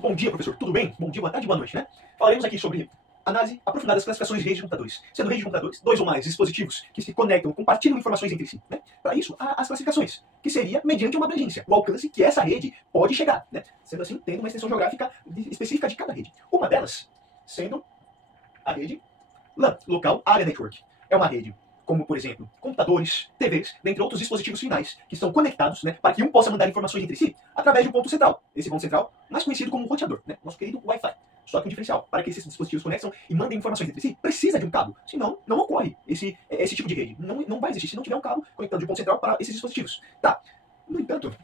Bom dia, professor. Tudo bem? Bom dia, boa tarde, boa noite, né? Falaremos aqui sobre análise aprofundada das classificações de redes de computadores. Sendo redes de computadores, dois ou mais dispositivos que se conectam, compartilham informações entre si, né? Para isso, há as classificações, que seria mediante uma abrangência, o alcance que essa rede pode chegar, né? Sendo assim, tendo uma extensão geográfica específica de cada rede. Uma delas sendo a rede LAN, Local Area Network. É uma rede como, por exemplo, computadores, TVs, dentre outros dispositivos finais, que são conectados, né, para que um possa mandar informações entre si através de um ponto central. Esse ponto central, mais conhecido como roteador, né, nosso querido Wi-Fi. Só que um diferencial, para que esses dispositivos conectem e mandem informações entre si, precisa de um cabo. Senão, não ocorre esse tipo de rede. Não vai existir se não tiver um cabo conectando de um ponto central para esses dispositivos. Tá. No entanto,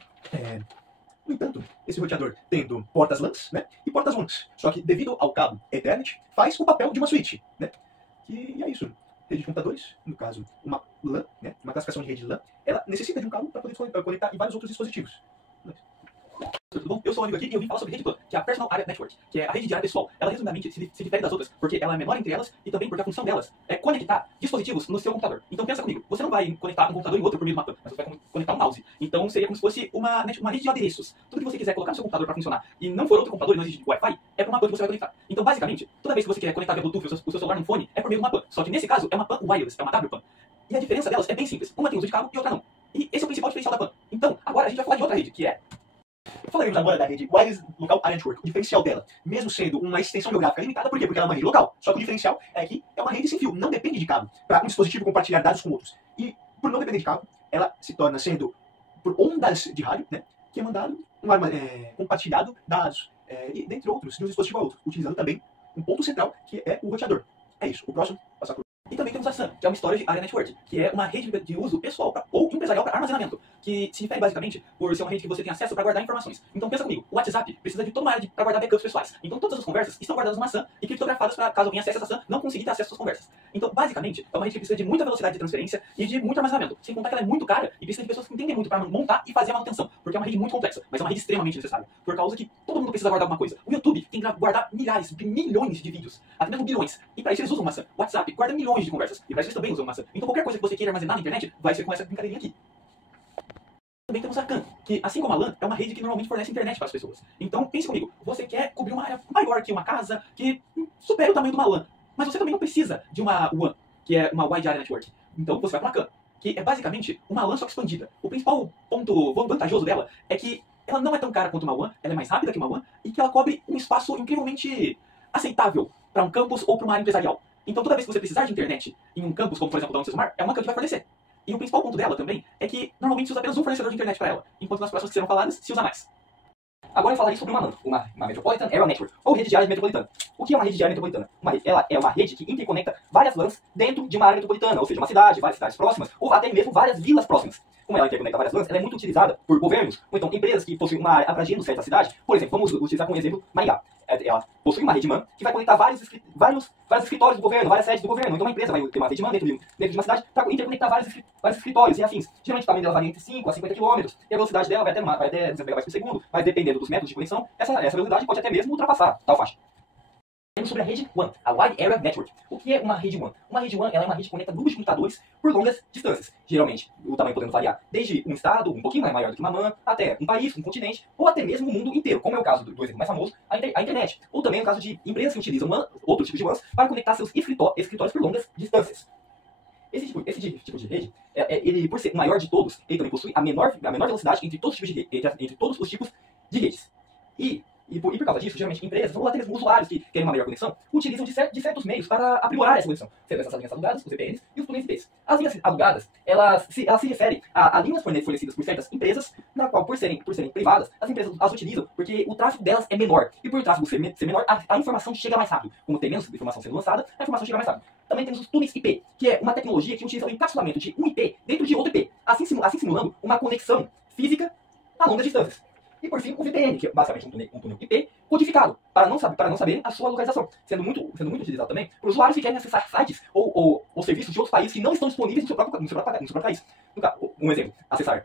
esse roteador tendo portas LANs, né, e portas WANs. Só que, devido ao cabo Ethernet, faz o papel de uma switch, né. E é isso. Rede de computadores, no caso, uma LAN, né, uma classificação de rede LAN, ela necessita de um cabo para poder conectar em vários outros dispositivos. Tudo bom? Eu sou o amigo aqui e eu vim falar sobre rede PAN, que é a Personal Area Network, que é a rede de área pessoal. Ela, resumidamente, se difere das outras, porque ela é menor entre elas e também porque a função delas é conectar dispositivos no seu computador. Então pensa comigo, você não vai conectar um computador e outro por meio de uma PAN, mas você vai conectar um mouse. Então seria como se fosse uma rede de adereços. Tudo que você quiser colocar no seu computador para funcionar e não for outro computador e não existe Wi-Fi, é por uma PAN que você vai conectar. Então basicamente, toda vez que você quer conectar via Bluetooth o seu celular num fone, é por meio de uma PAN. Só que nesse caso é uma PAN wireless, é uma WPAN. E a diferença delas é bem simples. Uma tem uso de cabo e outra não. E esse é o principal diferencial da PAN. Então, agora a gente vai falar de outra rede, que é... Falaremos agora da rede Wireless Local Area Network. O diferencial dela, mesmo sendo uma extensão geográfica limitada, por quê? Porque ela é uma rede local. Só que o diferencial é que é uma rede sem fio, não depende de cabo, para um dispositivo compartilhar dados com outros. E, por não depender de cabo, ela se torna sendo por ondas de rádio, né, que é mandado, compartilhado dados, e dentre outros, de um dispositivo a outro, utilizando também um ponto central, que é o roteador. É isso. O próximo, passar por... E também temos a SAN, que é uma Storage Area Network, que é uma rede de uso pessoal ou empresarial para armazenamento, que se difere basicamente por ser uma rede que você tem acesso para guardar informações. Então pensa comigo, o WhatsApp precisa de toda uma área para guardar backups pessoais. Então todas as conversas estão guardadas numa SAN e criptografadas para caso alguém acesse essa SAN não conseguir ter acesso às conversas. Então basicamente é uma rede que precisa de muita velocidade de transferência e de muito armazenamento, sem contar que ela é muito cara e precisa de pessoas que entendem muito para montar e fazer a manutenção, porque é uma rede muito complexa, mas é uma rede extremamente necessária, por causa que todo mundo precisa guardar alguma coisa. O YouTube tem que guardar milhares, milhões de vídeos, até mesmo bilhões, e para isso eles usam uma SAN. O WhatsApp guarda milhões de conversas, e para isso eles também usam uma SAN. Então qualquer coisa que você queira armazenar na internet vai ser com essa brincadeirinha aqui. Também temos a CAN, que assim como a LAN, é uma rede que normalmente fornece internet para as pessoas. Então pense comigo, você quer cobrir uma área maior que uma casa, que supera o tamanho de uma LAN, mas você também não precisa de uma WAN, que é uma Wide Area Network. Então você vai para uma CAN, que é basicamente uma LAN só que expandida. O principal ponto vantajoso dela é que ela não é tão cara quanto uma WAN, ela é mais rápida que uma WAN, e que ela cobre um espaço incrivelmente aceitável para um campus ou para uma área empresarial. Então toda vez que você precisar de internet em um campus, como por exemplo da Unicesumar, é uma CAN que vai fornecer. E o principal ponto dela também é que normalmente se usa apenas um fornecedor de internet para ela, enquanto nas próximas que serão faladas se usa mais. Agora eu falarei sobre uma LAN, uma Metropolitan Area Network, ou rede de área metropolitana. O que é uma rede de área metropolitana? Ela é uma rede que interconecta várias LANs dentro de uma área metropolitana, ou seja, uma cidade, várias cidades próximas, ou até mesmo várias vilas próximas. Como ela interconecta várias LANs, ela é muito utilizada por governos, ou então empresas que possuem uma área abrangendo certa cidade. Por exemplo, vamos utilizar como exemplo Maringá. Ela possui uma rede MAN que vai conectar vários escritórios do governo, várias sedes do governo. Então uma empresa vai ter uma rede MAN dentro de uma cidade para interconectar vários escritórios e afins. Geralmente o tamanho dela varia entre 5 a 50 km e a velocidade dela vai até 200 MB por segundo, mas dependendo dos métodos de conexão, essa velocidade pode até mesmo ultrapassar tal faixa. Temos sobre a rede WAN, a Wide Area Network. O que é uma rede WAN? Uma rede WAN ela é uma rede que conecta grupos de computadores por longas distâncias. Geralmente, o tamanho podendo variar desde um estado, um pouquinho maior do que uma MAN, até um país, um continente, ou até mesmo o mundo inteiro, como é o caso do exemplo mais famoso, a internet. Ou também o caso de empresas que utilizam outros tipos de WANs para conectar seus escritórios por longas distâncias. Esse tipo de rede, ele, por ser o maior de todos, ele também possui a menor velocidade entre todos os tipos de redes. E por causa disso, geralmente empresas ou até mesmo usuários que querem uma melhor conexão utilizam de certos meios para aprimorar essa conexão, sendo essas linhas alugadas, os VPNs e os TCPs. As linhas alugadas, elas se referem a linhas fornecidas por certas empresas, na qual, por serem privadas, as empresas as utilizam porque o tráfego delas é menor. E por o tráfego ser menor, a informação chega mais rápido. Como tem menos informação sendo lançada, a informação chega mais rápido. Também temos os túneis IP, que é uma tecnologia que utiliza o encapsulamento de um IP dentro de outro IP, assim simulando uma conexão física a longas distâncias. E por fim, o VPN, que é basicamente um túnel IP codificado, para não saber a sua localização, sendo muito utilizado também por usuários que querem acessar sites ou serviços de outros países que não estão disponíveis no seu próprio país. Um exemplo, acessar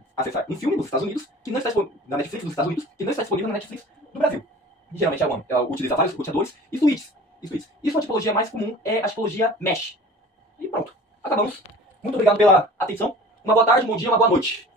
um filme nos Estados Unidos, que não está disponível na Netflix dos Estados Unidos, que não está disponível na Netflix do Brasil. E, geralmente ela utiliza vários roteadores e switches. Isso a tipologia mais comum é a tipologia Mesh. E pronto, acabamos. Muito obrigado pela atenção. Uma boa tarde, um bom dia, uma boa noite.